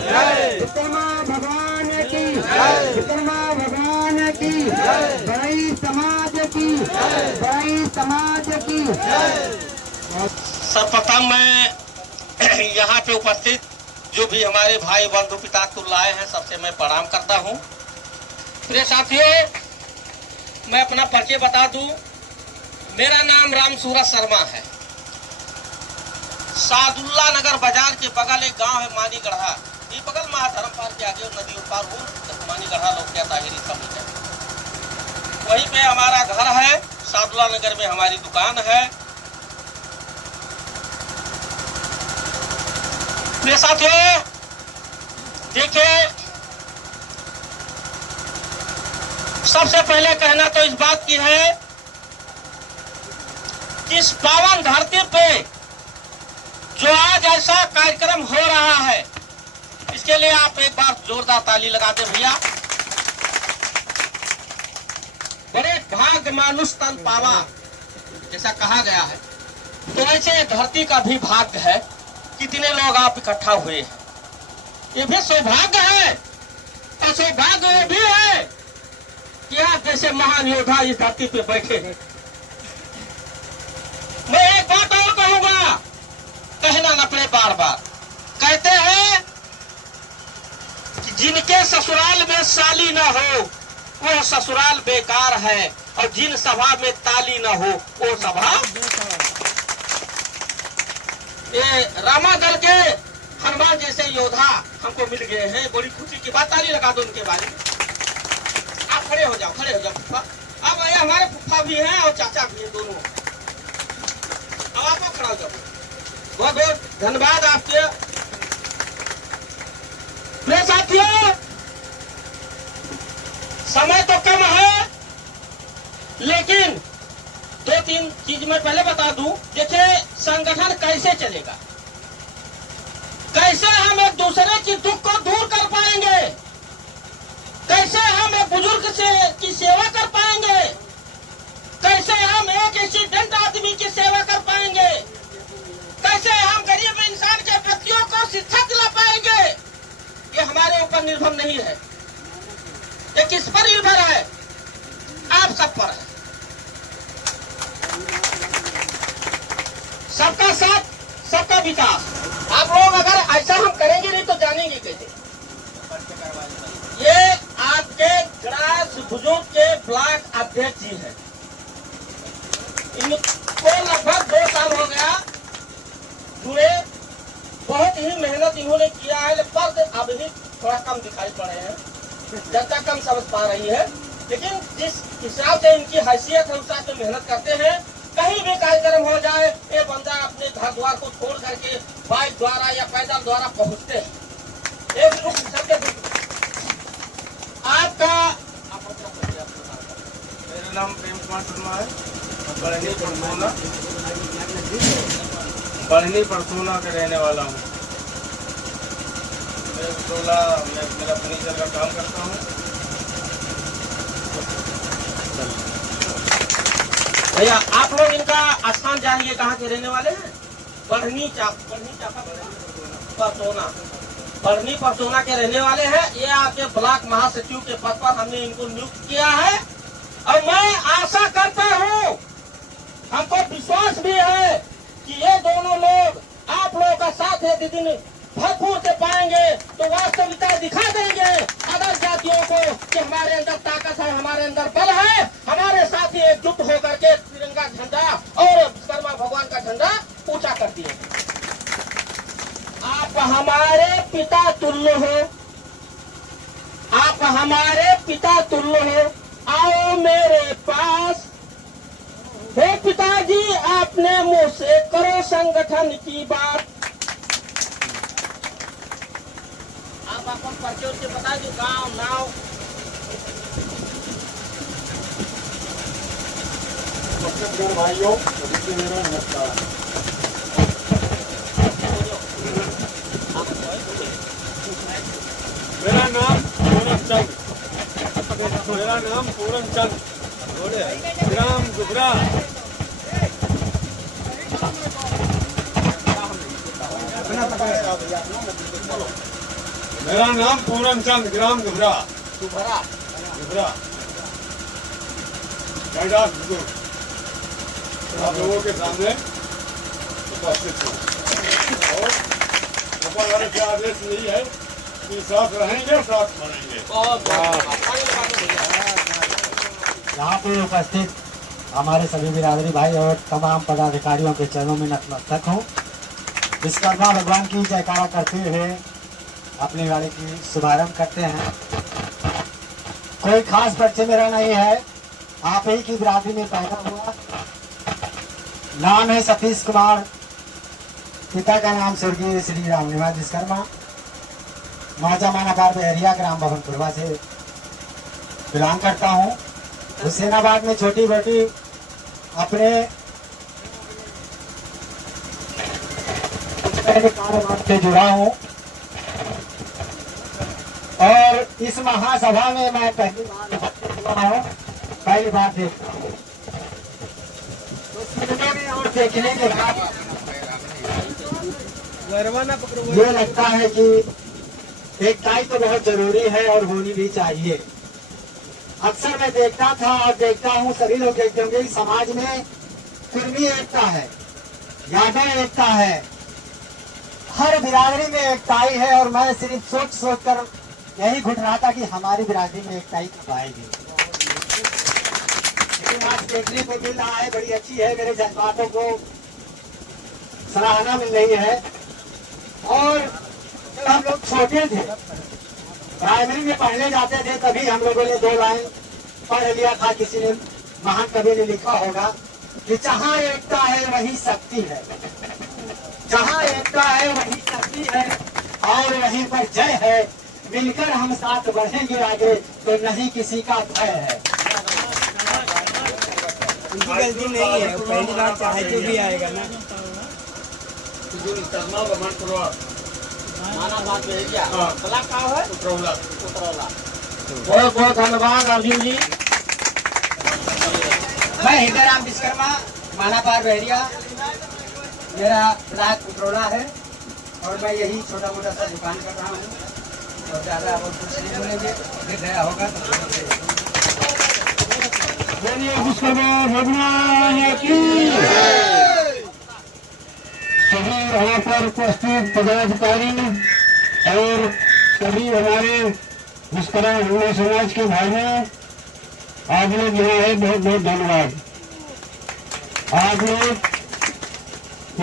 विश्वकर्मा भगवान की, विश्वकर्मा भगवान की, बड़ई समाज की, बड़ई समाज की। सर्वप्रथम मैं यहाँ पे उपस्थित जो भी हमारे भाई बंधु पिता तुल्लाए हैं, सबसे मैं प्रणाम करता हूँ। प्रिय साथियों, मैं अपना परिचय बता दूं। मेरा नाम राम सूरज शर्मा है। सादुल्ला नगर बाजार के बगल एक गांव है मानीगढ़ा, ये बगल महाधर्म पार के आगे नदी पार हो मानीगढ़ा लोग क्या ताहिरी सब है, वहीं पे हमारा घर है। सादुल्ला नगर में हमारी दुकान है। प्रिय साथियों, देखिए, सबसे पहले कहना तो इस बात की है कि इस पावन धरती पे जो आज ऐसा कार्यक्रम हो रहा है, इसके लिए आप एक बार जोरदार ताली लगा दे भैया। बड़े भाग्य मानुष तन पावा जैसा कहा गया है, तो ऐसे धरती का भी भाग्य है। कितने लोग आप इकट्ठा हुए हैं, ये भी सौभाग्य है। और सौभाग्य ये भी है कि आप जैसे महान योद्धा इस धरती पे बैठे हैं। मैं एक बात और कहूंगा, कहना न पड़े बार बार। कहते हैं कि जिनके ससुराल में साली न हो वो ससुराल बेकार है, और जिन सभा में ताली न हो वो सभा। ये रामा दल के हनुमान जैसे योद्धा हमको मिल गए हैं, बड़ी खुशी की बात। ताली लगा दो उनके बारे में। आप खड़े हो जाओ, खड़े हो जाओ फुफ्फा। अब ये हमारे फुफ्फा भी हैं और चाचा भी हैं, दोनों। अब आप खड़ा हो जाओ। बहुत बहुत धन्यवाद आपके। प्रिय साथियों, समय तो कम है, लेकिन दो तीन चीज मैं पहले बता दूं। देखिए, संगठन कैसे चलेगा, कैसे हम एक दूसरे की दुख को दूर कर पाएंगे, कैसे हम एक बुजुर्ग की सेवा कर पाएंगे, कैसे हम एक एक्सीडेंट आदमी की सेवा कर पाएंगे, कैसे हम गरीब इंसान के बच्चियों को शिक्षा दिला पाएंगे, ये हमारे ऊपर निर्भर नहीं है। ये किस पर निर्भर है? आप सब पर है। सबका साथ, सबका विकास। आप लोग अगर ऐसा हम करेंगे नहीं तो जानेंगे कैसे? ये आपके ग्रास बुजुर्ग के ब्लॉक अध्यक्ष जी हैं। इनको लगभग 2 साल हो गया जुड़े। बहुत ही मेहनत इन्होंने किया है, पर अब ही थोड़ा कम दिखाई पड़े हैं, जनता कम समझ पा रही है। लेकिन जिस हिसाब से इनकी हैसियत है उस हिसाब से मेहनत करते हैं। कहीं भी कार्यक्रम हो जाए, ये बंदा अपने घर द्वार को छोड़ करके बाइक द्वारा या पैदल द्वारा पहुंचते हैं। एक रुक सबके आपका मेरा नाम प्रेम कुमार शर्मा है। बढ़नी परसोना का रहने वाला हूँ। मैं मेरा फर्नीचर का काम करता हूँ। भैया, आप लोग इनका स्थान जानिए, कहाँ के रहने वाले हैं? बढ़नी परसोना के रहने वाले हैं। ये आपके ब्लॉक महासचिव के पद पर हमने इनको नियुक्त किया है, और मैं आशा करता हूँ, हमको विश्वास भी है कि ये दोनों लोग आप लोगों का साथ यदि दिन भरपूर से पाएंगे तो वास्तविकता दिखा देंगे अदर जातियों को कि हमारे अंदर ताकत है, हमारे अंदर बल है। हमारे साथी एकजुट होकर के तिरंगा झंडा और विश्वकर्मा भगवान का झंडा ऊंचा कर दिए। आप हमारे पिता तुल्य हो, आप हमारे पिता तुल्य हो। आओ मेरे पास। हे पिताजी, आपने मुझसे करो संगठन की बात। आप अपन परिचय से बता दो, गाँव नाव। भाइयों, मेरा नमस्कार। मेरा नाम पूरन चंद, ग्राम गुजरा। मेरा नाम पूरन चंद, ग्राम दुबरा। दुबरा। दुबरा कैलाश बुजुर्ग, आप लोगों के सामने उपस्थित हूँ और ऊपर वाले से आदेश यही है कि साथ रहेंगे, साथ मरेंगे। बहुत बहुत यहाँ पे उपस्थित हमारे सभी बिरादरी भाई और तमाम पदाधिकारियों के चरणों में नतमस्तक हूँ। विश्वकर्मा भगवान की जयकारा करते हुए अपनी गाड़ी की शुभारंभ करते हैं। कोई खास परिचय मेरा नहीं है, आप ही की बिरादरी में पैदा हुआ। नाम है सतीश कुमार, पिता का नाम स्वर्गीय श्री राम निवास विश्वकर्मा, माचा मानाकार बहरिया ग्राम भवनपुरवा से बिलोंग करता हूँ। हुसैनाबाद में छोटी बेटी अपने कारोबार से जुड़ा हूँ और इस महासभा में मैं पहली बार हुआ हूँ, पहली बार देख रहा हूँ। तो सुनने में और देखने के बाद ये लगता है कि एकताई तो बहुत जरूरी है और होनी भी चाहिए। अक्सर मैं देखता था और देखता हूँ, सभी लोग देखते होंगे, समाज में कुर्मी एकता है, यादव एकता है, हर बिरादरी में एकताई है। और मैं सिर्फ सोच सोच कर यही घुट रहा था कि हमारी बिरादरी में एकताई कब आएगी। लेकिन आज देखने को मिल रहा है, बड़ी अच्छी है, मेरे जज्बातों को सराहना मिल रही है। और जब हम लोग छोटे थे, प्राइमरी में पढ़ने जाते थे, तभी हम लोगों ने 2 लाइन पढ़ लिया था, किसी ने महान कवि ने लिखा होगा कि जहाँ एकता है वही शक्ति है, जहाँ एकता है वही शक्ति है और वहीं पर जय है। मिलकर हम साथ बढ़ेंगे आगे तो नहीं किसी का भय है। उनकी गलती नहीं है, पहली बार चाहे जो भी आएगा ना। माना बात में क्या हाँ। ब्लॉक का है उतरौला। उतरौला। बहुत बहुत धन्यवाद अर्जुन जी। मैं हिंदाराम विश्वकर्मा, मानापार बहरिया, मेरा ब्लॉक उतरौला है और मैं यही छोटा मोटा सा दुकान कर रहा हूँ और ज़्यादा अब कुछ नहीं बोलेंगे, फिर गया होगा तो बोलिए विश्वकर्मा भगवान की। सभी यहाँ पर उपस्थित पदाधिकारी और सभी हमारे विश्वकर्मा हिंदू समाज के भाइयों, आप लोग यहाँ है, बहुत बहुत धन्यवाद। आप लोग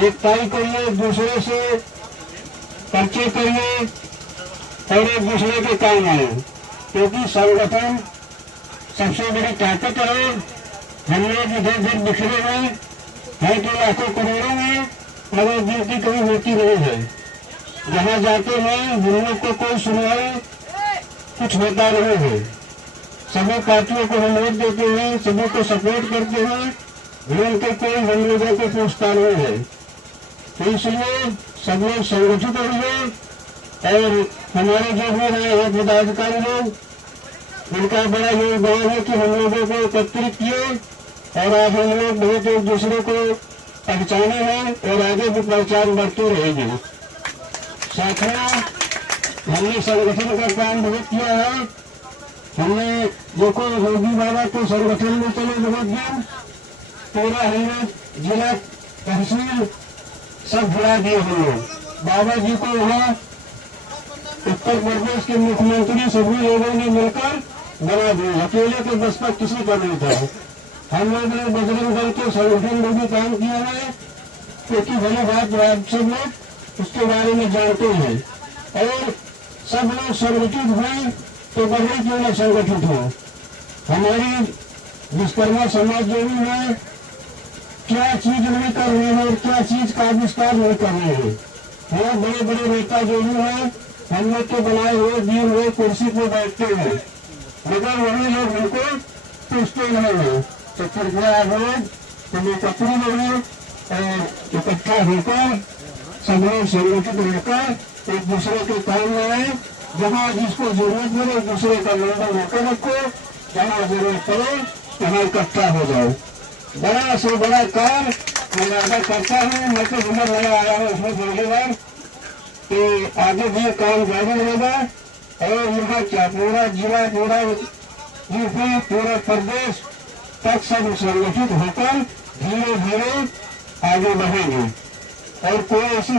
एकताई करिए, एक दूसरे से परिचय करिए और एक दूसरे के काम आए, क्योंकि संगठन सबसे बड़ी ताकत है। हम लोग इधर उधर बिखरे हुए हैं तो लाखों करोड़ों में, मगर दिल की कभी होती नहीं है। जहाँ जाते हैं हम लोग को कोई सुनवाई कुछ होता नहीं है। सभी पार्टियों को हम वोट देते हैं, सभी को सपोर्ट करते हैं, लोग को कोई हम लोगों को पूछता नहीं है। तो इसलिए सब लोग संगठित रहिए और हमारे जो भी रहे हैं पदाधिकारी लोग, उनका बड़ा योगदान है कि हम लोगों को एकत्रित किए और आज हम लोग बहुत एक दूसरे को पहचाने हैं और आगे भी पहचान बढ़ती रहेगी। साथियों, हमने संगठन का काम बहुत किया है। हमने देखो योगी बाबा को संगठन में चले बहुत दिन, पूरा हमने जिला तहसील सब बुला दिए हम लोग। बाबा जी को वहाँ उत्तर प्रदेश के मुख्यमंत्री सभी लोगों ने मिलकर बना दिए, अकेले के बस पर किसी का नहीं था। हम लोग ने बजरंग दल के संगठन में भी काम किया है, क्योंकि भले बात आप सब लोग उसके बारे में जानते हैं और सब लोग संगठित हुए तो बढ़िया क्यों न संगठित हो। हमारी विश्वकर्मा समाज जो भी है, क्या चीज नहीं कर रहे हैं और क्या चीज का आविष्कार नहीं कर रहे हैं। बहुत बड़े बड़े नेता जो भी है, हम लोग के बनाए हुए दिए हुए कुर्सी पर बैठते हैं, मगर वही लोग हमको पूछते नहीं है। तो कृपया आप लोग तुम एकत्रित रहिए और इकट्ठा होकर सब लोग संगठित रहकर एक दूसरे के काम में आए। जहाँ जिसको जरूरत पड़े एक दूसरे का नंबर होकर रखो, जहाँ जरूरत पड़े वहाँ इकट्ठा हो जाओ। बड़ा से बड़ा काम मैं ज्यादा करता हूँ, मैं तो उम्र लगा आया हूँ उसमें पहली बार कि आगे भी काम जारी रहेगा और यहाँ क्या पूरा जिला, पूरा यूपी, पूरा प्रदेश तक सब संगठित होकर धीरे धीरे आगे बढ़ेंगे और कोई ऐसी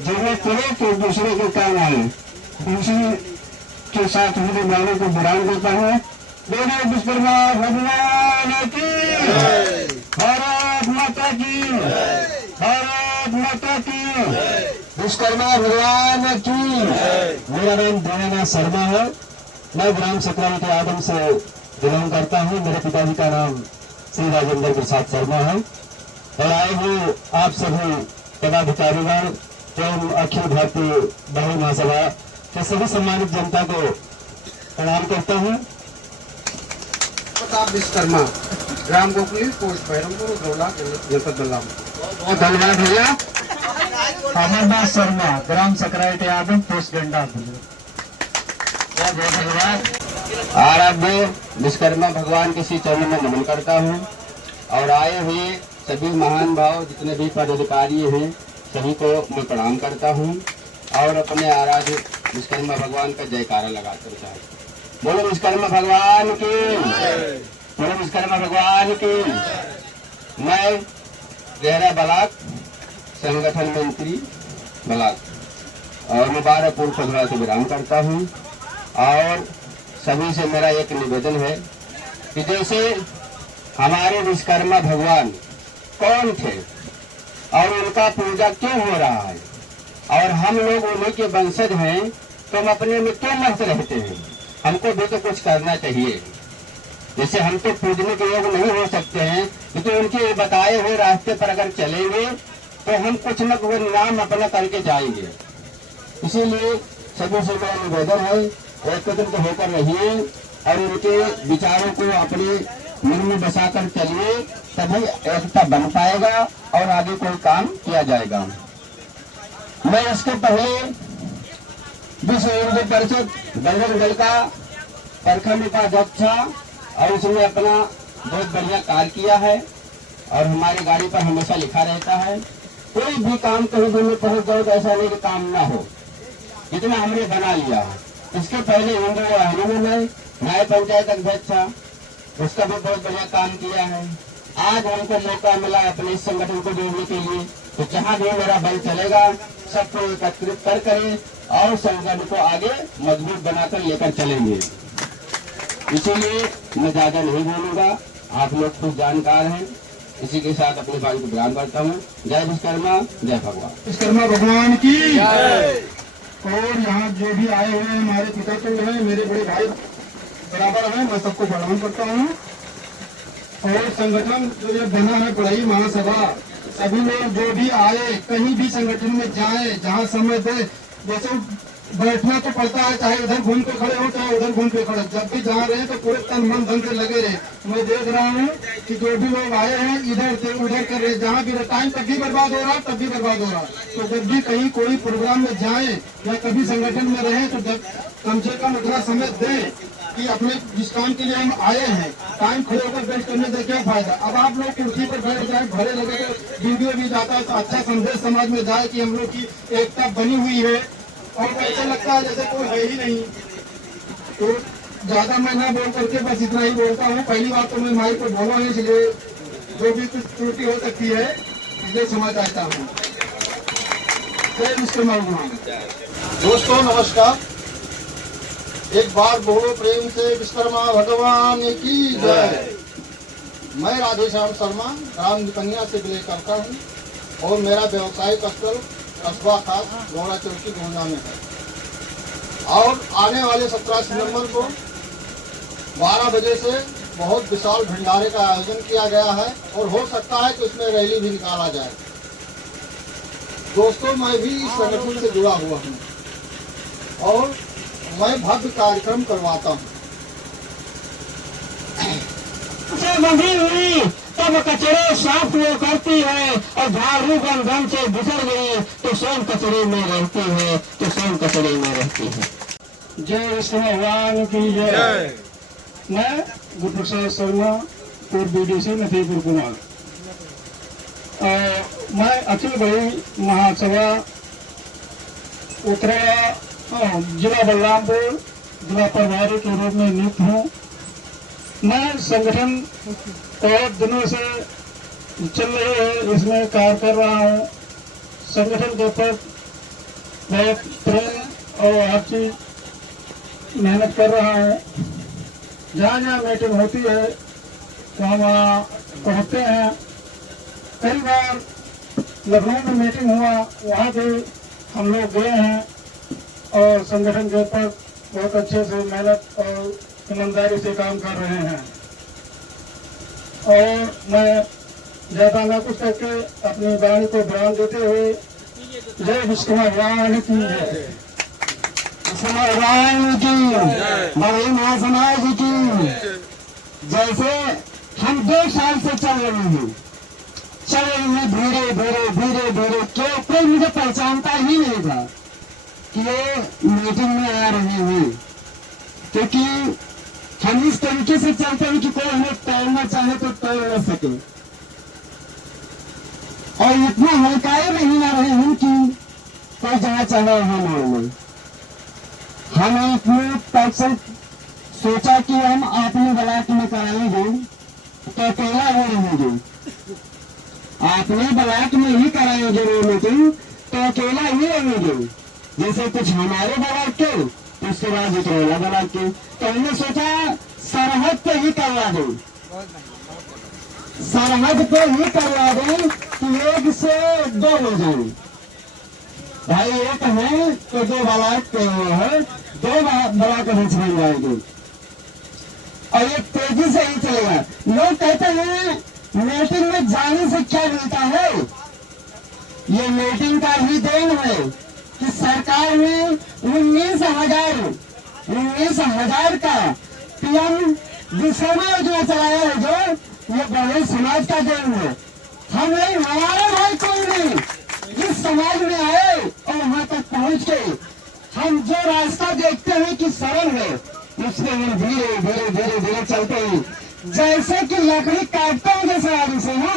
जरूरत पड़े तो दूसरे के काम आए। दूसरे के साथ मेरे मानों को बुरान देता है। बोलिए विश्वकर्मा भगवान की, भारत माता की, भारत माता की, विश्वकर्मा भगवान की। मेरा नाम देवानाथ शर्मा है। मैं ग्राम सकराई के आदम से बिलोंग करता हूँ। मेरे पिताजी का नाम श्री राजेंद्र प्रसाद शर्मा है और आए हुए आप सभी पदाधिकारीगण एवं अखिल भारतीय बहु महासभा के सभी सम्मानित जनता को प्रणाम करता हूँ। प्रताप विश्वकर्मा, ग्राम गोकुली, पोस्ट भैरमपुर, गौला, जनपद बलराम। बहुत धन्यवाद भैया। अमरनाथ शर्मा, ग्राम सकराई के आदम, पोस्ट गंडा। बहुत बहुत धन्यवाद। आराध्य विश्वकर्मा भगवान के श्री चरणों में नमन करता हूँ और आए हुए सभी महान भाव जितने भी पदाधिकारी हैं सभी को मैं प्रणाम करता हूँ और अपने आराध्य विश्वकर्मा भगवान का जयकारा लगाकर चाहता हूँ। बोलो विश्वकर्मा भगवान की, बोलो विश्वकर्मा भगवान की। मैं देहरा ब्लॉक संगठन मंत्री ब्लॉक और मुबारकपुर खुदरा से विराम करता हूँ और सभी से मेरा एक निवेदन है कि जैसे हमारे विश्वकर्मा भगवान कौन थे और उनका पूजा क्यों हो रहा है और हम लोग उन्हीं के वंशज हैं तो हम अपने में क्यों मस्त रहते हैं। हमको भी तो कुछ करना चाहिए। जैसे हम तो पूजने के योग नहीं हो सकते हैं लेकिन उनके बताए हुए रास्ते पर अगर चलेंगे तो हम कुछ न कुछ नाम अपना करके जाएंगे। इसीलिए सभी से मेरा निवेदन है एकत्रित होकर रहिए और उनके विचारों को अपने मन में बसाकर चलिए, तभी एकता बन पाएगा और आगे कोई काम किया जाएगा। मैं इसके पहले विश्व हिंदू परिषद बंगल का प्रखंड उपाध्यक्ष था और उसने अपना बहुत बढ़िया कार्य किया है और हमारी गाड़ी पर हमेशा लिखा रहता है कोई भी काम कहीं भी में पहुंच जाओ तो ऐसा नहीं कि काम ना हो, इतना हमने बना लिया है। इसके पहले हिंदू वाहिनी में मैं न्याय पंचायत अध्यक्ष था, उसका भी बहुत बढ़िया काम किया है। आज हमको मौका मिला अपने इस संगठन को जोड़ने के लिए, तो जहाँ भी मेरा बल चलेगा सबको एकत्रित कर करें और संगठन को आगे मजबूत बनाकर लेकर चलेंगे। इसीलिए मैं ज्यादा नहीं बोलूंगा, आप लोग खुद जानकार हैं। इसी के साथ अपनी बात को विराम करता हूँ। जय विश्वकर्मा, जय भगवान। विश्वकर्मा भगवान की। और यहाँ जो भी आए हुए हैं हमारे पिता तो हैं, मेरे बड़े भाई बराबर हैं, मैं सबको प्रणाम करता हूँ। और संगठन जो ये बना है पढ़ाई महासभा, सभी लोग जो भी आए कहीं भी संगठन में जाए जहाँ समय दे, जैसे बैठना तो पड़ता है, चाहे इधर घूम के खड़े हो चाहे उधर घूम के खड़े, जब भी जहाँ रहे तो पूरे तन मन धन से लगे रहे। मैं देख रहा हूँ कि जो भी लोग आए हैं इधर से उधर कर रहे, जहाँ भी टाइम तब भी बर्बाद हो रहा तब भी बर्बाद हो रहा। तो जब भी कहीं कोई प्रोग्राम में जाए या कभी संगठन में रहे तो जब कम से कम इतना समय दे कि अपने जिस काम के लिए हम आए हैं टाइम खड़े होकर वेस्ट करने से क्या फायदा। अब आप लोग कुर्सी पर बैठ जाए, भरे लगे तो वीडियो भी जाता है तो अच्छा संदेश समाज में जाए कि हम लोग की एकता बनी हुई है और ऐसा लगता है जैसे कोई है ही नहीं। तो ज्यादा मैं ना बोल करके बस इतना ही बोलता हूँ। पहली बात तो मैं माइक पर बोला है, इसलिए जो भी कुछ त्रुटि हो सकती है इसलिए क्षमा चाहता हूँ। जय विश्वकर्मा भगवान। दोस्तों नमस्कार, एक बार बोलो प्रेम से विश्वकर्मा भगवान की जय। मैं राधेश्याम शर्मा राम निपनिया से बिलोंग करता हूँ और मेरा व्यवसायिक स्थल कस्बा खास घोड़ा चौकी गोंडा में है। और आने वाले 17 सितंबर को 12 बजे से बहुत विशाल भंडारे का आयोजन किया गया है और हो सकता है कि उसमें रैली भी निकाला जाए। दोस्तों मैं भी इस संगठन से जुड़ा हुआ हूँ और मैं भव्य कार्यक्रम करवाता हूँ। बंधी हुई तब कचरे साफ वो करती है और झाड़ू बंधन से गुजर गई तो स्वयं कचरे में रहती है, तो स्वयं कचरे में रहती है। जय विष्णु भगवान की जय। मैं गुरुप्रसाद शर्मा, पूर्व बीडीसी नथीपुर कुमार। मैं अखिल भाई महासभा उत्तरा जिला बलरामपुर जिला प्रभारी के रूप में नियुक्त हूँ। मैं संगठन बहुत दिनों से चल रही है इसमें कार्य कर रहा हूँ। संगठन के ऊपर बहुत प्रेम और हर चीज मेहनत कर रहा हूँ। जहाँ जहाँ मीटिंग होती है वहाँ वहाँ पहुँचते हैं। कई बार लखनऊ में मीटिंग हुआ, वहाँ भी हम लोग गए हैं और संगठन के ऊपर बहुत अच्छे से मेहनत और ईमानदारी से काम कर रहे हैं। और मैं ज़्यादा न कुछ करके अपनी वाणी को बयान देते हुए जय विश्वकर्मा भगवान की जय, भगवान की, बड़े महासमाज की। जैसे हम 2 साल से चल रहे हैं धीरे धीरे धीरे धीरे, क्यों कोई मुझे पहचानता ही नहीं था कि ये मीटिंग में आ रहे हैं, क्योंकि हम इस तरीके से चलते हैं कि कोई हमें तोड़ना चाहे तो तोड़ न सके। और इतना हल्काए नहीं ना रहे हैं कि कोई जहाँ चाहे वहां मोड़ ले। हमने इतने पैसे सोचा कि हम अपने ब्लॉक में कराएंगे तो अकेला वो रहेंगे, अपने ब्लॉक में ही कराएंगे वो मीटिंग तो अकेला ही रहेंगे। जैसे कुछ हमारे ब्लॉक के तो उसके बाद उतरेला ब्लॉक के, तो हमने सोचा सरहद पे ही करवा दो, सरहद पे ही करवा दो कि 1 से 2 हो जाए। भाई एक है तो 2 ब्लॉक के है, 2 ब्लॉक बीच बन जाएंगे और ये तेजी से ही चलेगा। लोग कहते हैं मीटिंग में जाने से क्या मिलता है, ये मीटिंग का ही देन है कि सरकार ने 19,000 का पीएम विश्वकर्मा योजना चलाया है, जो ये बड़े समाज का देन है। हम नहीं, हमारे भाई कोई नहीं इस समाज में आए और वहां तक पहुंच के हम जो रास्ता देखते हैं कि सरल है उसमें हम धीरे धीरे धीरे धीरे चलते हैं। जैसे कि लकड़ी काटते हैं जैसे आदमी से ना,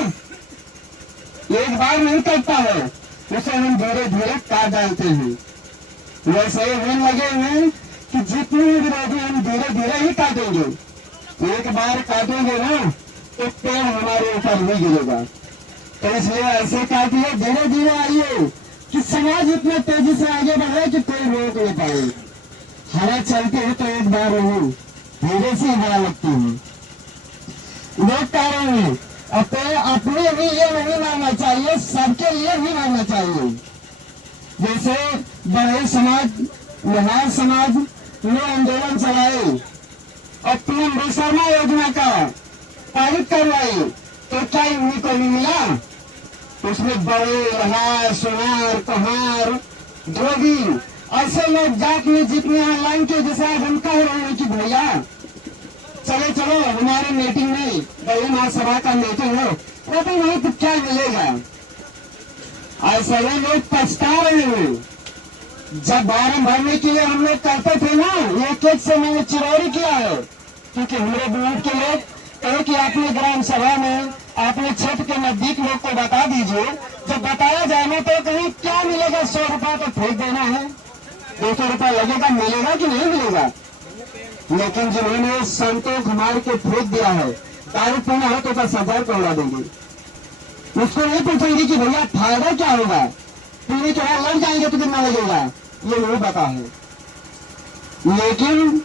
एक बार नहीं कटता है, उसे हम धीरे धीरे काट डालते हैं। वैसे हम लगे हैं कि जितनी विरोधी हम धीरे धीरे ही काटेंगे। एक बार काटेंगे ना तो पेड़ हमारे ऊपर नहीं गिरेगा, तो इसलिए ऐसे काटिए, धीरे धीरे आइए कि समाज इतना तेजी से आगे बढ़े कि कोई रोक नहीं पाए। हवा चलती है तो एक बार नहीं, धीरे से हवा लगती है। लोग कह रहे हैं अपने लिए ये नहीं मानना चाहिए, सबके लिए ही मानना चाहिए। जैसे बड़े समाज, महान समाज ने आंदोलन चलाए और पीएम विश्वकर्मा योजना का पारित करवाए, तो क्या उन्हीं को नहीं मिला? उसमें बड़े, लहार, सुनार, कहार, धोबी ऐसे लोग जात में जितने ऑनलाइन के जैसे हम कह रहे हैं कि भैया चलो चलो हमारे मीटिंग में, बड़ी महासभा का मीटिंग हो, वो तो वहीं तो क्या मिलेगा। ऐसे लोग पछता रहे हैं। जब फार्म भरने के लिए हम लोग करते थे ना, एक से मैंने चिरौरी किया है, क्योंकि हमारे ब्लॉक के लोग कहे कि अपने ग्राम सभा में अपने क्षेत्र के नजदीक लोग को बता दीजिए। जब बताया जाए तो कहीं क्या मिलेगा, 100 रुपया तो फेंक देना है, 200 रुपया लगेगा, मिलेगा कि नहीं मिलेगा। लेकिन जिन्होंने संतों कुमार के फेंक दिया है, दारू पीना हो तो 10,000 को उड़ा देंगे, उसको नहीं पूछेंगे कि भैया फायदा क्या होगा, पीने के बाद लग जाएंगे तो कितना लगेगा, ये नहीं पता है। लेकिन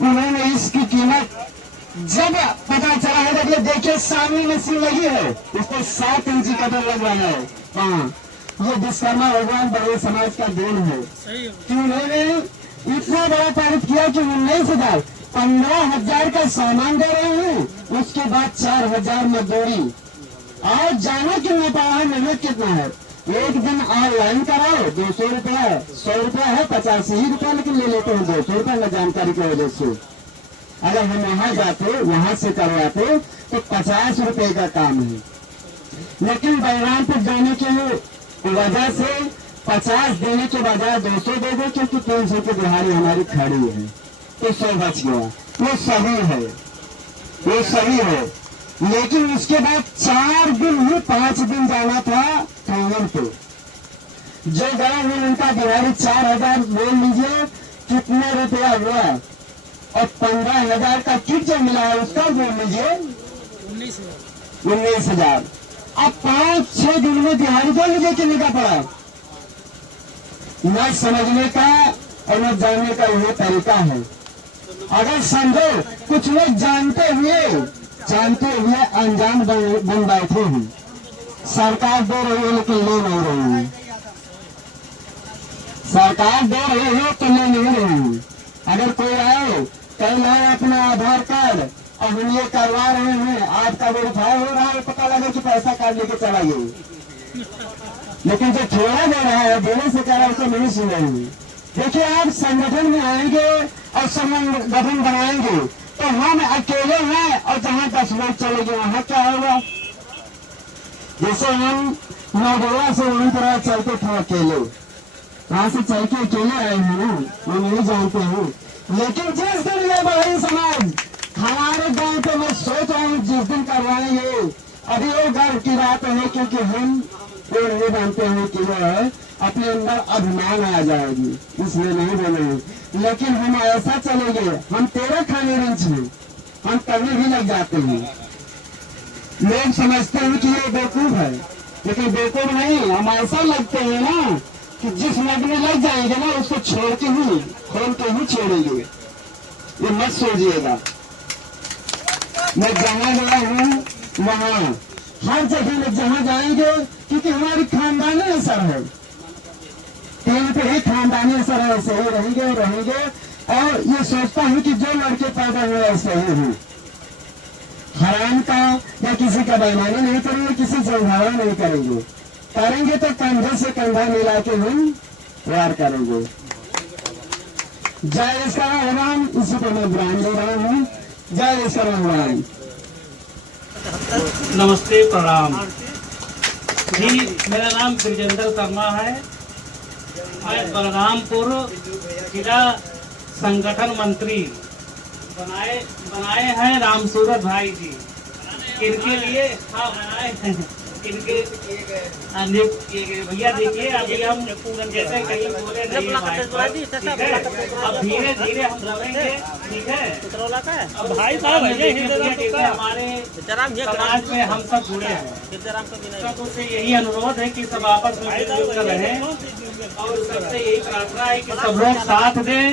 उन्होंने इसकी कीमत जब पता चला है, जब ये देखिए सामने मशीन लगी है, उसको 7 इंची कटर लग रहा है। हाँ, ये विश्वकर्मा भगवान बड़े समाज का देन है कि उन्होंने इतना बड़ा पारित किया कि 15,000 का सामान दे रहे हैं, उसके बाद 4,000 मजदूरी। और जाना कि नेपाल मेहनत कितना है, एक दिन ऑनलाइन कराओ 200 रुपया, 100 रुपया है, 85 ही रुपया लेकिन ले लेते हैं 200 रुपया न जानकारी की वजह से। अगर हम वहां जाते, वहां से करवाते तो 50 रुपए का काम है, लेकिन बलरामपुर जाने के वजह से 50 देने के बजाय 200 दे दो, क्योंकि 300 की दिहाड़ी हमारी खड़ी है, तो 100 बच गया। वो सही है, वो सही है। लेकिन उसके बाद 4 दिन ही 5 दिन जाना था ट्रेनिंग पे। जो गए हैं उनका दिहाड़ी 4000 बोल लीजिए कितना रुपया हुआ, और 15,000 का किट जो मिला है उसका बोल लीजिए 19,000। अब 5-6 दिन में दिहाड़ी बोल लीजिए कितने का पड़ा। न समझने का और न जानने का यह तरीका है। अगर समझो कुछ लोग जानते हुए अनजान बन बैठे हैं। सरकार दे रही है लेकिन ले नहीं रही है, सरकार दे रही है तो ले नहीं रही है। अगर कोई आए कह लाए अपना आधार कार्ड और हम ये करवा रहे हैं, आपका वेरीफाई हो रहा है, पता लगा कि पैसा काट लेके चला गया, लेकिन जो थोड़ा दे रहा है देने से कह रहा है उसको नहीं सुनेंगे। देखिए आप संगठन में आएंगे और संगठन बनाएंगे तो हम अकेले हैं, और जहाँ 10 लोग चलेंगे वहाँ क्या होगा। जैसे हम नौगोवा से वहीं तरह चलते थे अकेले, वहां से चल के अकेले आए हैं ना, वो नहीं जानते हैं। लेकिन जिस दिन ये बड़ी समाज हमारे गांव पे मैं सोच रहा हूँ जिस दिन करवाएंगे, अभी वो गर्व की बात है क्योंकि हम वो नहीं जानते हैं कि वो है अपने अंदर अभिमान आ जाएगी, इसलिए नहीं बोले हैं। लेकिन हम ऐसा चलेंगे, हम 13 खाने रेंज हैं, हम कभी भी लग जाते हैं। लोग समझते हैं कि ये बेवकूफ है, लेकिन बेवकूफ नहीं, हम ऐसा लगते हैं ना कि जिस नग में लग जाएंगे ना उसको छोड़ के ही खोल के ही छोड़ेंगे, ये मत सोचिएगा। मैं जहाँ गया हूँ वहाँ हर जगह में जहाँ जाएंगे, क्योंकि हमारी खानदानी असर है, तेल पे ही खानदानी असर है, ऐसे ही रहेंगे। और ये सोचता हूँ कि जो लड़के पैदा हुए ऐसे ही हैं, हराम का या किसी का बेईमानी नहीं करेंगे, किसी से उधारा नहीं करेंगे, करेंगे तो कंधे से कंधा मिला के हम वार करेंगे। जय ईश्वर भगवान, इसी पर मैं ब्रांड दे रहा हूँ। जय ईश्वर भगवान। नमस्ते, प्रणाम जी। मेरा नाम ब्रजेंद्र शर्मा है। मैं बलरामपुर जिला संगठन मंत्री बनाए हैं राम सूरत भाई जी। इनके लिए हाँ बनाए हैं, इनके भैया देखिए अभी हम जैसे कहीं बोले नहीं, अब धीरे धीरे हम बोलेंगे, ठीक है। अब भाई साहब हमारे समाज में हम सब जुड़े हैं, सबसे यही अनुरोध है कि सब आपस में मिलकर रहें, और सबसे यही प्रार्थना है कि सब लोग साथ दें,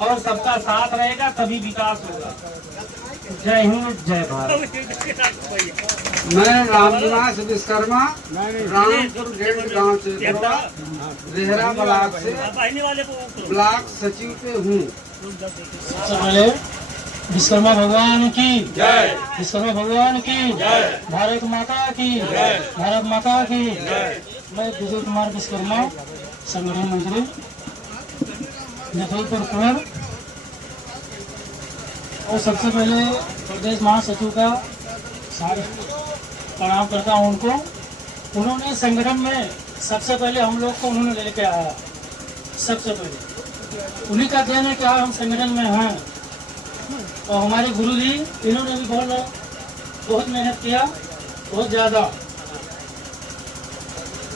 और सबका साथ रहेगा तभी विकास होगा। जय हिंद, जय भारत। मैं रामनिवास विश्वकर्मा रामपुर गेट गांव से रेहरा ब्लॉक से ब्लॉक सचिव पे हूँ। सबसे पहले विश्वकर्मा भगवान की जय, विश्वकर्मा भगवान की जय, भारत माता की जय, भारत माता की जय। मैं विजय कुमार विश्वकर्मा, संगठन मंत्री जबलपुर कुंवर, और सबसे पहले प्रदेश महासचिव का सारे प्रणाम करता हूँ उनको। उन्होंने संगठन में सबसे पहले हम लोग को उन्होंने लेके आया, सबसे पहले उन्हीं का देन है कि हम संगठन में हैं। और हमारे गुरु जी इन्होंने भी बहुत मेहनत किया, बहुत ज़्यादा।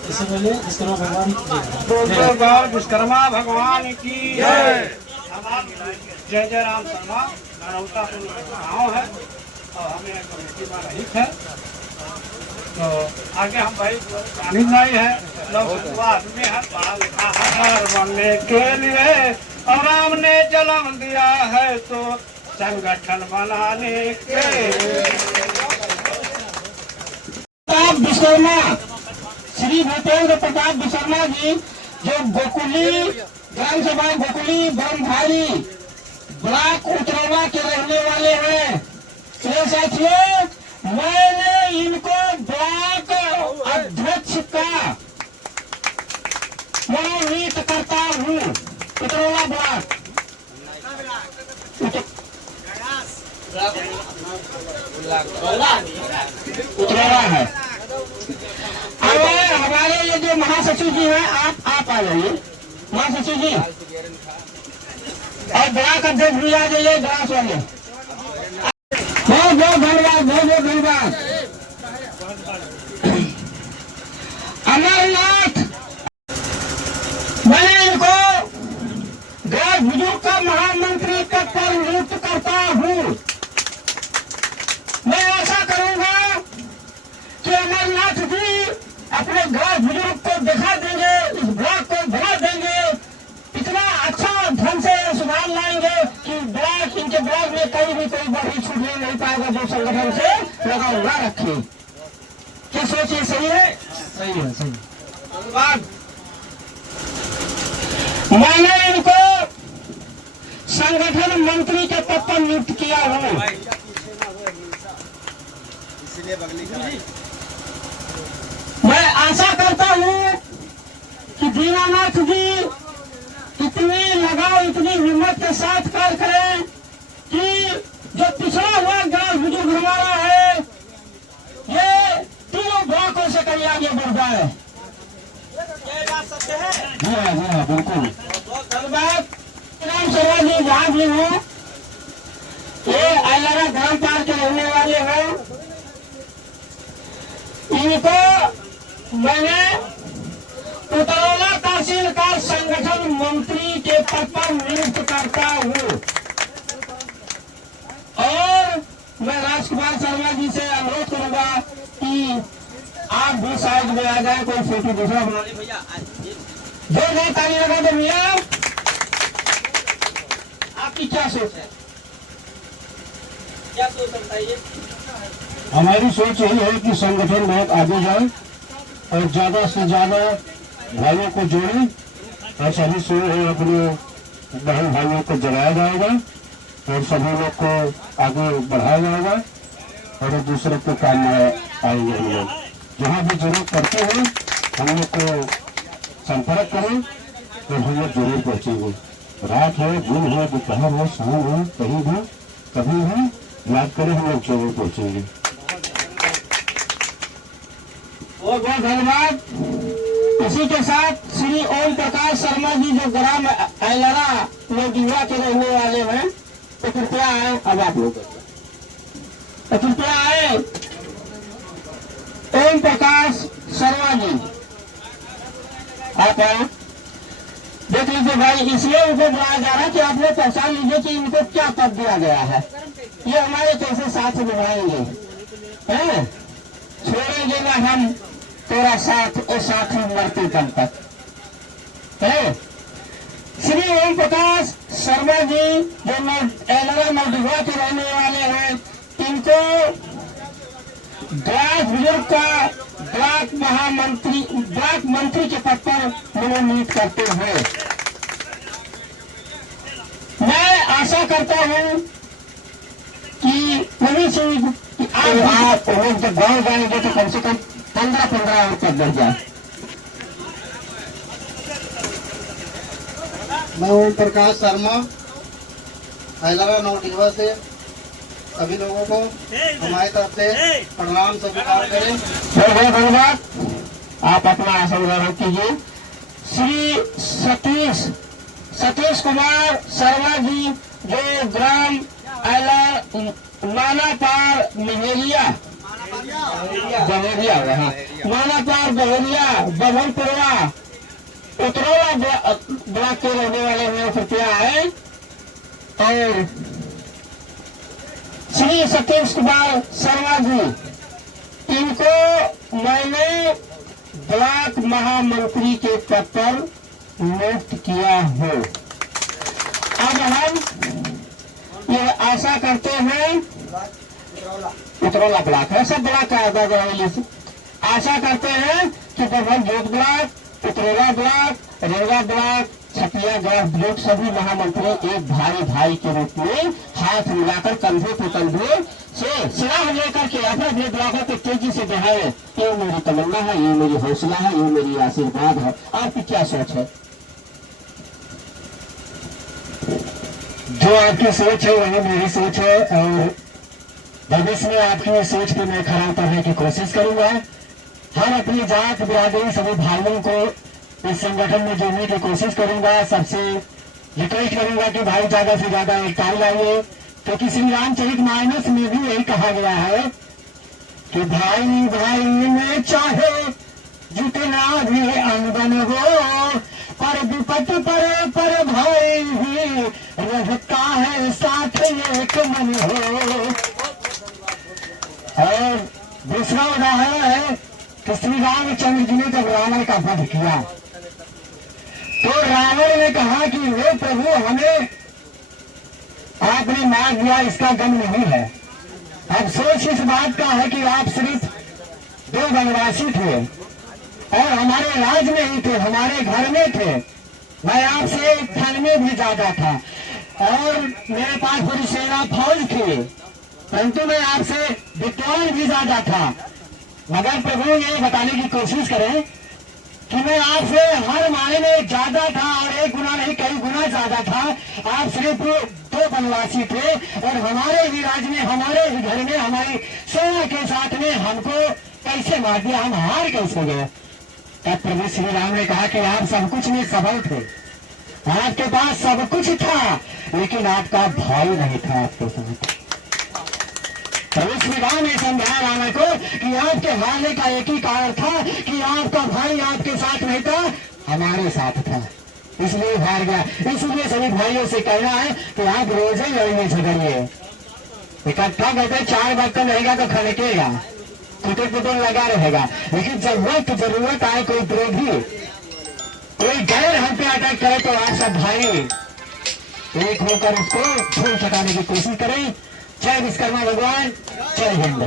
इससे पहले विश्वकर्मा भगवान की विश्वकर्मा भगवान की जय। जय जय राम शर्मा नरौता गाँव है, और हमें कमेटी में रहित है। तो आगे हम भाई ग्रामीण भाई है, लोग आदमी है, पढ़ा लिखा है बनने के लिए, और राम ने जन्म दिया है तो संगठन बनाने के लिए। विश्वकर्मा श्री भूपेंद्र प्रताप विश्वकर्मा जी, जो गोकुली ग्राम सभा गोकुली ब्रह्मधारी ब्लॉक उतरौला के रहने वाले हैं। तो साथियों, मैंने इनको ब्लॉक अध्यक्ष का मनोनीत करता हूँ। उतरौला ब्लॉक उतरौला है। अब हमारे ये जो महासचिव जी हैं, आप आ जाइए महासचिव जी, और ब्लॉक अध्यक्ष भी आ जाइए, ग्रास वाले। बहुत बहुत धन्यवाद, बहुत बहुत धन्यवाद। अमरनाथ बुजुर्ग का महामंत्री पद पर नियुक्त करता हूँ। मैं आशा करूंगा कि अमरनाथ जी अपने ग्रास बुजुर्ग को दिखा देंगे, इस ब्लॉक को बना देंगे, इतना अच्छा ढंग से सुधार लाएंगे कि ब्लॉक, इनके ब्लॉक में कहीं भी कोई बड़ी छूटने नहीं पाएगा जो संगठन से लगा हुआ रखे। क्या सोचिए, सही है? सही है, सही। धन्यवाद। मैंने इनको संगठन मंत्री के पद पर नियुक्त किया हूँ। मैं आशा करता हूँ कि दीनानाथ जी इतनी लगाव, इतनी हिम्मत के साथ कार्य करें कि जो पिछड़ा हुआ ग्रास बुजुर्ग हमारा है, ये तीनों ब्लॉकों से कहीं आगे बढ़ जाए। जी हाँ, बिल्कुल। धन्यवाद। नाम शर्मा जी जहाँ भी हूँ, ये आयलारा ग्राम पार के रहने वाले हैं। इनको मैंने उतरौला तहसील का संगठन मंत्री के पद पर नियुक्त करता हूँ। और मैं राजकुमार शर्मा जी से अनुरोध करूंगा कि आप भी साइड में आ जाए, कोई फोटो दूसरा बना ले। भैया जोरदार ताली लगा दो भैया। आपकी क्या सोच है? क्या सोच बताइए? हमारी सोच यही है कि संगठन बहुत आगे जाए और ज्यादा से ज्यादा भाइयों को जोड़े और सभी से अपने बहन भाइयों को जगाया जाएगा और सभी लोग को आगे बढ़ाया जाएगा और एक दूसरे के काम में आएंगे। हम लोग जहाँ भी जरूरत पड़ते हैं हम लोग को संपर्क करें और हम लोग जरूर पहुँचेंगे। रात हो, दिन हो, दोपहर हो, शाम हो, कहीं भी कभी भी याद करें, हम लोग जरूर पहुँचेंगे। बहुत बहुत धन्यवाद। इसी के साथ श्री ओम प्रकाश शर्मा जी जो ग्राम आयलारा लोगिया के रहने वाले हैं, तो कृपया आए। अब आप लोग तो कृपया आए। ओम प्रकाश शर्मा जी आप आए। देख लीजिए भाई, इसलिए उनको बुलाया जा रहा है कि आप लोग पहचान लीजिए कि इनको क्या पद दिया गया है। ये हमारे कैसे साथ निभाएंगे, हैं? छोड़ेंगे ना हम तेरा साथ, और साथ ही मरते दम तक, है? श्री ओम प्रकाश शर्मा जी जो एलरा मधुबा के रहने वाले हैं, इनको ग्रास बुजुर्ग का ब्लॉक महामंत्री, ब्लॉक मंत्री के पद पर मनोनीत करते हैं। मैं आशा करता हूं कि वही से आप लोग जब गाँव जाएंगे तो कम से कम 15-15 और पद बढ़ जाए। मैं ओम प्रकाश शर्मा आयलारा नौटिवा से सभी लोगों को हमारी तरफ से प्रणाम स्वीकार करें। बहुत बहुत धन्यवाद। आप अपना आसन ग्रहण कीजिए। श्री सतीश कुमार शर्मा जी जो ग्राम मानापार मेहरिया बहेरिया, मानापार बहेरिया बभनपुरवा उतरौला ब्लॉक के रहने वाले हैं, कृपया आए। और श्री सतीश कुमार शर्मा जी, इनको मैंने ब्लॉक महामंत्री के पद पर नियुक्त किया है। अब हम ये आशा करते हैं, उतरौला ब्लॉक है, सब ब्लॉक का आधा से आशा करते हैं कि बभन जोग ब्लॉक, उतरौला ब्लॉक, रेवा ब्लॉक, छपिया ब्लॉक सभी महामंत्री एक भाई के रूप में हाथ मिलाकर कंधे पे कंधे से सलाह लेकर के अपने ब्लॉकों को तेजी से बढ़ाए। ये मेरी तमन्ना है, ये मेरी हौसला है, ये मेरी आशीर्वाद है। आपकी क्या सोच है? जो आपकी सोच है वही मेरी सोच है और भविष्य में आपकी सोच को मैं खरा उतरने की कोशिश करूंगा। हर अपनी जात बिरादरी सभी भाइयों को इस संगठन में जोड़ने की कोशिश करूंगा। सबसे रिक्वेस्ट करूंगा कि भाई ज्यादा से ज्यादा एकता लाइए, क्योंकि श्री रामचरितमानस में भी यही कहा गया है कि भाई भाई में चाहे जितना भी आमदन हो, पर विपत्ति पर भाई ही रहता है साथ एक मन हो। और दूसरा उदाहरण है कि श्री रामचंद्र जी ने जब रावण का वध किया तो रावण ने कहा कि हे प्रभु, हमें आपने मार दिया, इसका गम नहीं है। अफसोस इस बात का है कि आप सिर्फ 2 वनवासी थे और हमारे राज में ही थे, हमारे घर में थे। मैं आपसे धन में भी ज्यादा था और मेरे पास पूरी सेना फौज थी, परंतु मैं आपसे विद्वान भी ज्यादा था। मगर प्रभु ये बताने की कोशिश करें कि मैं आपसे हर मायने में ज्यादा था और 1 गुना नहीं कई गुना ज्यादा था। आप सिर्फ 2 वनवासी थे और हमारे ही राज्य में, हमारे ही घर में, हमारी सेना के साथ में हमको कैसे मार दिया, हम हार कैसे गए। तब प्रभु श्री राम ने कहा कि आप सब कुछ में सबल थे, आपके पास सब कुछ था, लेकिन आपका भाई नहीं था आपके साथ। प्रभु श्री राम ने समझाया रावण को कि आपके हारने का एक ही कारण था कि आपका भाई आपके साथ नहीं था, हमारे साथ था, इसलिए हार गया। इसलिए सभी भाइयों से कहना है कि आप रोज ही लड़िए झगड़िए, इकट्ठा करके 4 बर्तन रहेगा तो खड़केगा, कुटुर कुटुर लगा रहेगा, लेकिन जब वक्त जरूरत आए, कोई विरोधी, कोई गैर हम पे अटैक करे तो आप सब भाई एक होकर उसको धूल चटाने की कोशिश करें। जय विश्वकर्मा भगवान, जय हिंद।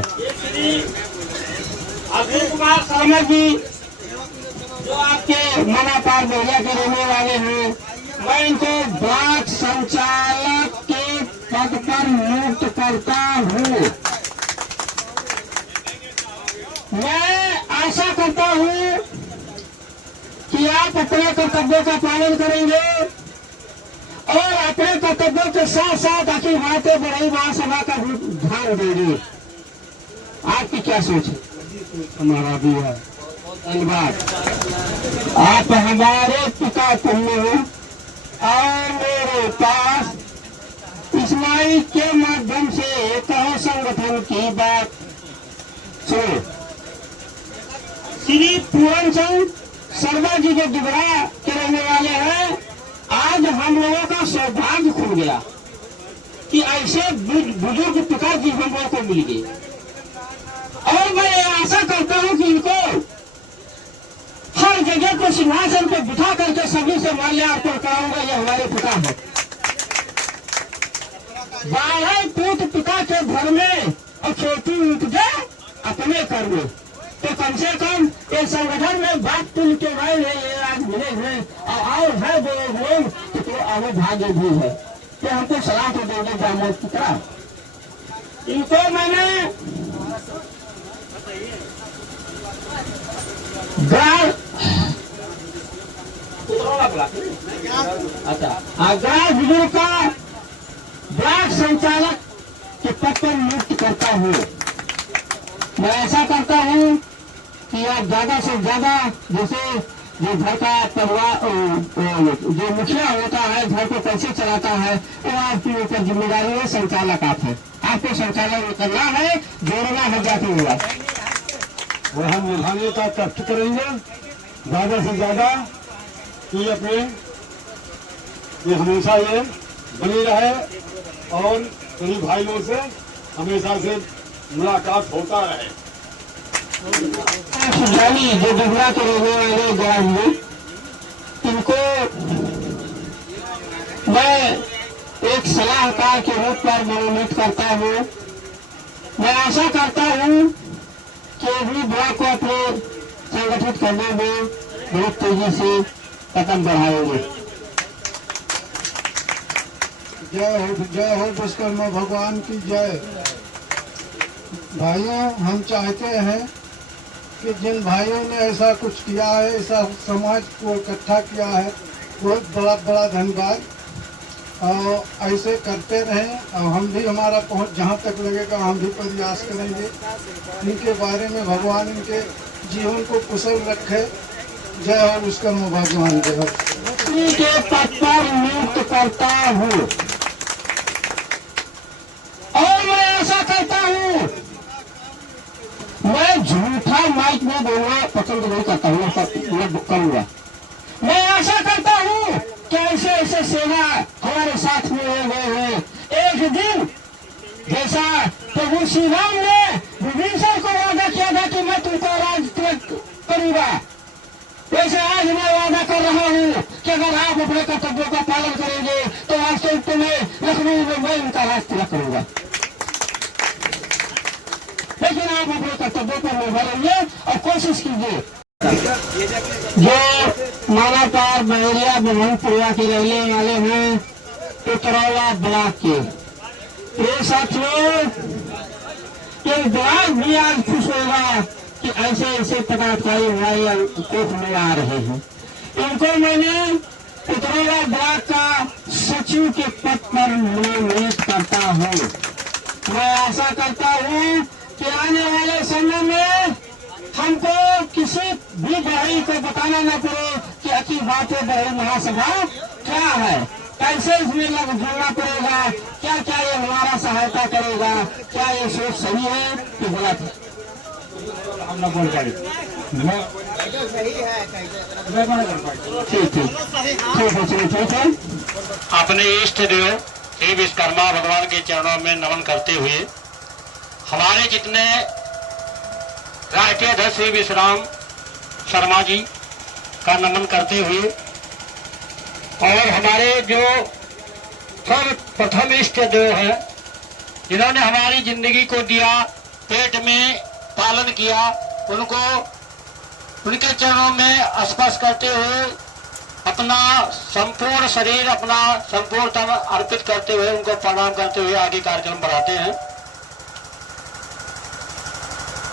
अजय कुमार शर्मा जी जो आपके मनापार बोलिया के रहने वाले हैं, मैं इनको ब्लॉक संचालक के पद पर नियुक्त करता हूँ। मैं आशा करता हूँ कि आप अपने कर्तव्यों का पालन करेंगे और अपने कर्तव्यों के साथ साथ अखिल भारतीय बड़ई महासभा का भी ध्यान देंगे। आपकी क्या सोच है? हमारा भी है। धन्यवाद। आप हमारे पिता तुल्य हो और मेरे पास इस्माइल के माध्यम से कहो संगठन की बात सुनो। श्री पूरन सिंह शर्मा जी जो दुबरा के रहने वाले हैं, आज हम लोगों का सौभाग्य खुल गया कि ऐसे बुजुर्ग पिताजी हम लोगों को मिल गए और मैं आशा करता हूं कि इनको हर जगह को सिंहासन पर बिठा करके सभी से माल्यार्पण कराऊंगा। ये हमारे पिता है। 12 पूत पिता के घर में और खेती उपजे अपने कर में, तो कम से कम ये संगठन में बात तुल के भाई है, ये आज मिले हुए और है जो लोग तो आगे भाग्य भी है, तो हमको सलाह तो देंगे ब्राह्मण की तरह। इनको मैंने ग्राम बुजुर्ग का ब्लॉक संचालक के पद पर नियुक्त करता हूँ। मैं ऐसा करता हूँ कि आप ज्यादा से ज्यादा, जैसे जो घर का परिवार, जो मुखिया होता है, घर को कैसे चलाता है, वो आपकी ऊपर जिम्मेदारी है। संचालक आप है, आपको संचालक करना है, जोड़ना है जाते हुआ। वो हम निभाने का कष्ट करेंगे ज्यादा से ज्यादा कि अपने ये हमेशा ये बनी रहे और सभी भाइयों से हमेशा से मुलाकात होता रहे। जो दुबला के रहने वाले ग्राम में, इनको मैं एक सलाहकार के रूप पर मनोनीत करता हूँ। मैं आशा करता हूँ कि अगली ब्लॉक को अपने संगठित करने में बहुत तेजी से कदम बढ़ाएंगे। जय हो विश्वकर्मा भगवान की जय। भाइयों, हम चाहते हैं कि जिन भाइयों ने ऐसा कुछ किया है, ऐसा समाज को इकट्ठा किया है, बहुत बड़ा बड़ा धन्यवाद। और ऐसे करते रहें और हम भी हमारा पहुंच जहां तक लगेगा हम भी प्रयास करेंगे। इनके बारे में भगवान इनके जीवन को कुशल रखे। जय हो विश्वकर्मा भगवान। जय हो। के पद पर नियुक्त करता हूँ और मैं आशा करता हूँ, मैं झूठा माइक में बोलना पसंद नहीं करता हूँ, मैं करूँगा। मैं आशा करता हूँ कि ऐसे ऐसे सेना हमारे साथ में हो गए हैं। एक दिन जैसा प्रभु श्री राम ने विभीषण को वादा किया था कि मैं तुमको राज करूंगा, वैसे आज मैं वादा कर रहा हूँ कि अगर आप अपने कर्तव्यों का पालन करेंगे तो आज से तुम्हें लखनऊ में मैं उनका राज तिलक करूंगा। लेकिन आप अपने कर्तव्यों पर निर्भर रहिए और कोशिश कीजिए। जो मालापार बहरिया ब्रह्मपुरा के रहने वाले हैं पितरौला ब्लॉक के, ये साथियों ये ब्लॉक भी आज खुश होगा कि ऐसे ऐसे पदाधिकारी हमारे कोर्ट में आ रहे हैं। इनको मैंने पितरौला ब्लॉक का सचिव के पद पर नियुक्त करता हूँ। मैं आशा करता हूँ कि आने वाले समय में हमको किसी भी बहरी को बताना न पड़े कि अखिल भारतीय बहरी महासभा क्या है, कैसे इसमें लग जुड़ना पड़ेगा, क्या क्या ये हमारा सहायता करेगा, क्या ये सोच सही है कि गलत है। हम लोग बोल पाए ठीक है। अपने इष्ट देव श्री विश्वकर्मा भगवान के चरणों में नमन करते हुए हमारे जितने राष्ट्रीय अध्यक्ष श्री विश्राम शर्मा जी का नमन करते हुए और हमारे जो प्रथम इष्ट देव है जिन्होंने हमारी जिंदगी को दिया, पेट में पालन किया, उनको उनके चरणों में स्पर्श करते हुए अपना संपूर्ण शरीर, अपना संपूर्ण तन अर्पित करते हुए उनको प्रणाम करते हुए आगे कार्यक्रम बढ़ाते हैं।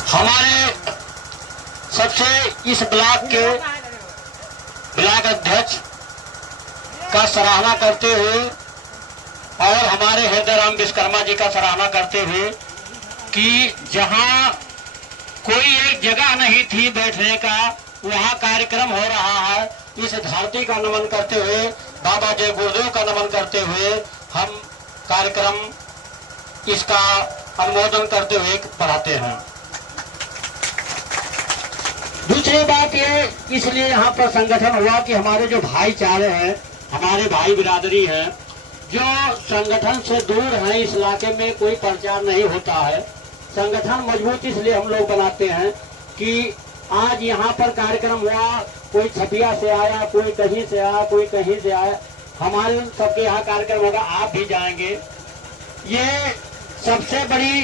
हमारे सबसे इस ब्लॉक के ब्लॉक अध्यक्ष का सराहना करते हुए और हमारे हृदय राम विश्वकर्मा जी का सराहना करते हुए कि जहां कोई एक जगह नहीं थी बैठने का, वहां कार्यक्रम हो रहा है। इस धरती का नमन करते हुए, बाबा जय गुरुदेव का नमन करते हुए हम कार्यक्रम इसका अनुमोदन करते हुए बढ़ाते हैं। दूसरी बात ये इसलिए यहाँ पर संगठन हुआ कि हमारे जो भाईचारे हैं, हमारे भाई बिरादरी है जो संगठन से दूर है, इस इलाके में कोई प्रचार नहीं होता है। संगठन मजबूत इसलिए हम लोग बनाते हैं कि आज यहाँ पर कार्यक्रम हुआ, कोई छपिया से आया, कोई कहीं से आया, कोई कहीं से आया, हमारे सबके यहाँ कार्यक्रम होगा, आप भी जाएंगे। ये सबसे बड़ी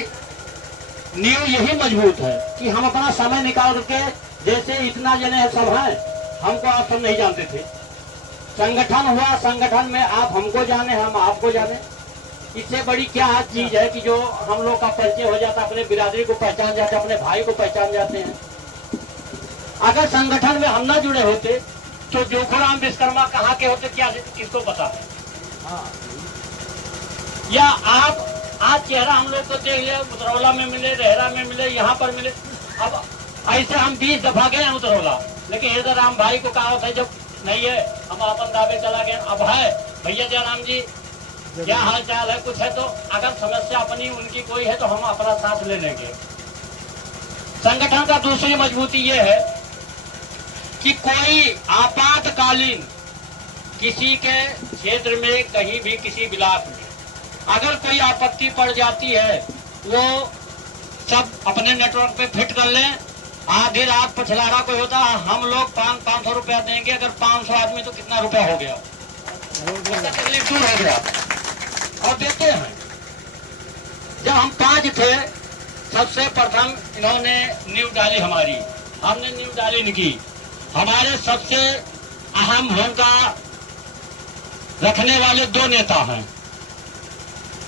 नींव यही मजबूत है कि हम अपना समय निकाल के, जैसे इतना जने सब हैं, हमको आप सब नहीं जानते थे, संगठन हुआ, संगठन में आप हमको जाने, हम आपको जाने। इससे बड़ी क्या चीज है कि जो हम लोग का परिचय हो जाता, अपने बिरादरी को पहचान जाते, अपने भाई को पहचान जाते हैं। अगर संगठन में हम ना जुड़े होते तो जोखराम विश्वकर्मा कहाँ के होते, क्या किसको पता है? या आप आज चेहरा हम लोग को देख लिया, उतरौला में मिले, रेहरा में मिले, यहाँ पर मिले। अब ऐसे हम 20 दफा गए उतरौला, लेकिन हृदय राम भाई को कहा था जब नहीं है, हम अपन दावे चला गए। अब है भैया जयराम जी, क्या हाल चाल है, कुछ है तो अगर समस्या अपनी उनकी कोई है तो हम अपना साथ ले लेंगे। संगठन का दूसरी मजबूती ये है कि कोई आपातकालीन किसी के क्षेत्र में, कहीं भी, किसी ब्लॉक में अगर कोई आपत्ति पड़ जाती है, वो सब अपने नेटवर्क पे फिट कर लें। आधी रात पछलारा कोई होता, हम लोग 500 रुपया देंगे। अगर 500 आदमी तो कितना रुपया हो गया, तकलीफ दूर हो गया, और देते हैं। जब हम 5 थे, सबसे प्रथम इन्होंने नींव डाली हमारी, हमने नींव डाली इनकी। हमारे सबसे अहम भूमिका रखने वाले 2 नेता हैं,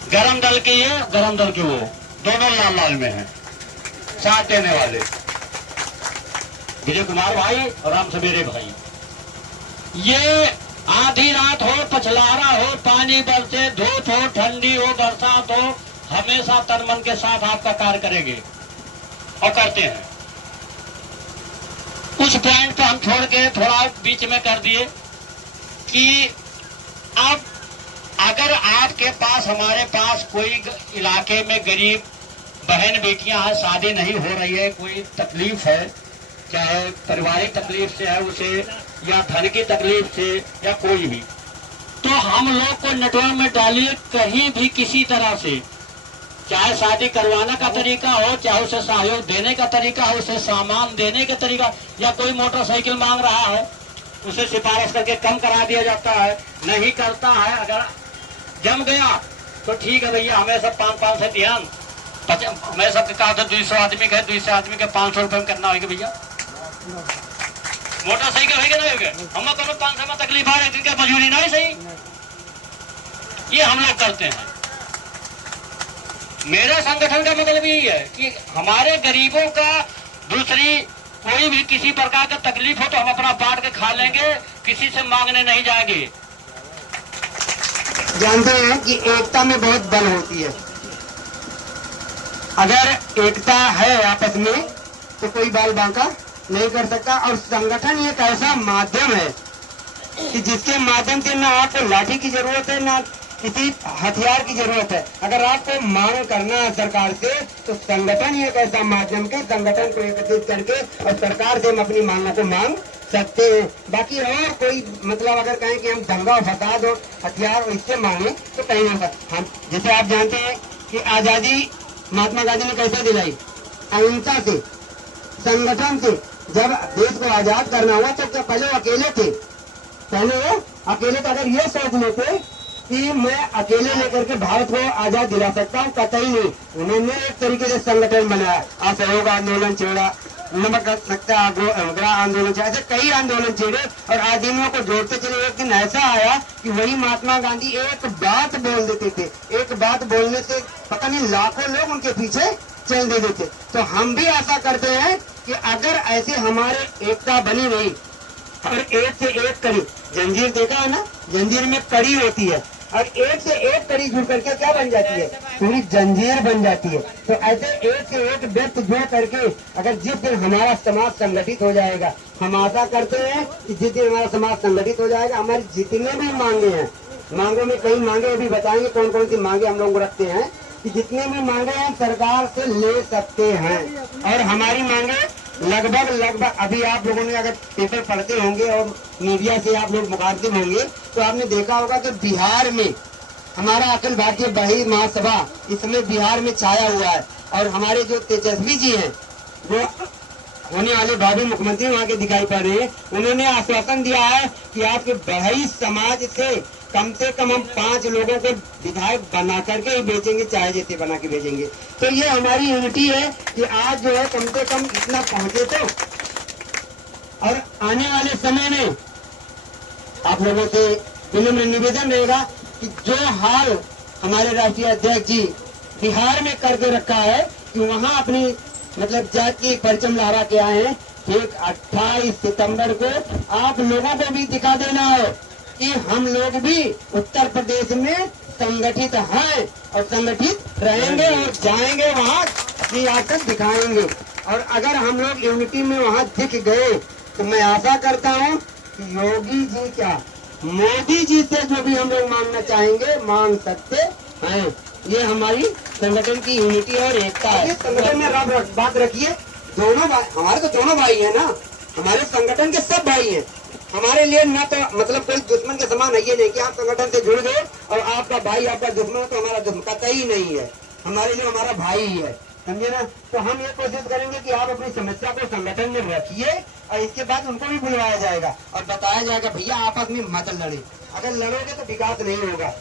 गरम दल के ये, गरम दल के वो, दोनों लाल लाल में हैं। साथ देने वाले विजय कुमार भाई और राम सवेरे भाई। ये आधी रात हो, पछलारा हो, पानी बरसे, धूप हो, ठंडी हो, बरसात हो, हमेशा तन मन के साथ आपका कार्य करेंगे और करते हैं। कुछ पॉइंट तो हम छोड़ के थोड़ा बीच में कर दिए कि अब अगर आपके पास, हमारे पास कोई इलाके में गरीब बहन बेटियां हैं, शादी नहीं हो रही है, कोई तकलीफ है, चाहे पारिवारिक तकलीफ से है उसे, या धन की तकलीफ से, या कोई भी, तो हम लोग को नेटवर्क में डालिए कहीं भी किसी तरह से, चाहे शादी करवाने का तरीका हो, चाहे उसे सहयोग देने का तरीका हो, उसे सामान देने का तरीका, या कोई मोटरसाइकिल मांग रहा है उसे सिफारिश करके कम करा दिया जाता है। नहीं करता है, अगर जम गया तो ठीक है भैया, हमें सब 500 से ध्यान, मैं सबके कहा था 200 आदमी के 200 आदमी के 500 रुपए में करना होगा भैया। मोटरसाइकिल होगा ना होगा, हम करो 500 में तकलीफ आ रही, जिनका मजूरी नहीं सही, ये हम लोग करते हैं। मेरा संगठन का मतलब यही है कि हमारे गरीबों का दूसरी कोई भी किसी प्रकार का तकलीफ हो तो हम अपना बांट के खा लेंगे, किसी से मांगने नहीं जाएंगे। जानते हैं कि एकता में बहुत बल होती है। अगर एकता है आपस में तो कोई बाल बांका नहीं कर सकता। और संगठन एक ऐसा माध्यम है कि जिसके माध्यम से ना आपको लाठी की जरूरत है, ना किसी हथियार की जरूरत है। अगर आपको मांग करना है सरकार से तो संगठन ही एक ऐसा माध्यम के संगठन को एकत्रित करके और सरकार से हम अपनी मांगों को मांग सकते हैं। बाकी और कोई मतलब अगर कहें कि हम दंगा फसाद और हथियार और इससे मांगे तो कहीं नहीं सकते। हम जैसे आप जानते हैं कि आजादी महात्मा गांधी ने कैसे दिलाई, अहिंसा से, संगठन से। जब देश को आजाद करना हुआ तो पहले वो अकेले थे, पहले वो अकेले थे। अगर ये सोच लेते कि मैं अकेले लेकर के भारत को आजाद दिला सकता हूँ, कतई नहीं। उन्होंने एक तरीके से संगठन बनाया, असहयोग आंदोलन छेड़ा, नमक सत्याग्रह आंदोलन छेड़ा, ऐसे कई आंदोलन छेड़े और आदमियों को जोड़ते चले। एक दिन ऐसा आया कि वही महात्मा गांधी एक बात बोल देते थे, एक बात बोलने से पता नहीं लाखों लोग उनके पीछे चल देते थे। तो हम भी आशा करते हैं कि अगर ऐसे हमारे एकता बनी रही और एक से एक कड़ी, जंजीर देखा है ना, जंजीर में कड़ी होती है और एक से एक कड़ी जुड़ करके क्या बन जाती है, पूरी जंजीर बन जाती है। तो ऐसे एक से एक व्यक्ति जुड़ करके अगर जिस दिन हमारा समाज संगठित हो जाएगा, हम आशा करते हैं कि जिस दिन हमारा समाज संगठित हो जाएगा, हमारी जितने भी मांगे हैं, मांगों में कई मांगे अभी बताएंगे कौन कौन सी मांगे हम लोग रखते हैं, कि जितने भी मांगे हम सरकार से ले सकते हैं। और हमारी मांगे लगभग अभी आप लोगों ने अगर पेपर पढ़ते होंगे और मीडिया से आप लोग मुखातिब होंगे तो आपने देखा होगा कि बिहार में हमारा अखिल भारतीय बहिर महासभा इस समय बिहार में छाया हुआ है। और हमारे जो तेजस्वी जी हैं, वो होने वाले भावी मुख्यमंत्री वहाँ के दिखाई पड़ रहे हैं, उन्होंने आश्वासन दिया है कि आपके बड़ई समाज से कम हम 5 लोगों को विधायक बना करके ही बेचेंगे, चाहे जैसे बना के भेजेंगे। तो ये हमारी यूनिटी है कि आज जो है कम से कम इतना पहुंचे तो। और आने वाले समय में आप लोगों से विनम्र निवेदन रहेगा कि जो हाल हमारे राष्ट्रीय अध्यक्ष जी बिहार में करके रखा है कि वहाँ अपनी मतलब जात की परचम लहरा के आए हैं, ठीक 28 सितंबर को आप लोगों को भी दिखा देना है कि हम लोग भी उत्तर प्रदेश में संगठित हैं और संगठित रहेंगे और जाएंगे वहाँ अपनी आकत दिखाएंगे। और अगर हम लोग यूनिटी में वहाँ दिख गए तो मैं आशा करता हूँ कि योगी जी क्या मोदी जी से जो भी हम लोग मांगना चाहेंगे मांग सकते हैं। ये हमारी संगठन की यूनिटी और एकता है। संगठन में बात रखिए, दोनों भाई हमारे तो दोनों भाई है ना, हमारे संगठन के सब भाई हैं। हमारे लिए ना तो मतलब कोई दुश्मन के समान है ये नहीं कि आप संगठन से जुड़ गए और आपका भाई आपका दुश्मन है तो हमारा दुश्मन कतई नहीं है, हमारे लिए हमारा भाई ही है, समझे ना। तो हम ये कोशिश करेंगे कि आप अपनी समस्या को संगठन में रखिए और इसके बाद उनको भी बुलवाया जाएगा और बताया जाएगा भैया आपस में मत लड़े, अगर लड़ोगे तो विकास नहीं होगा।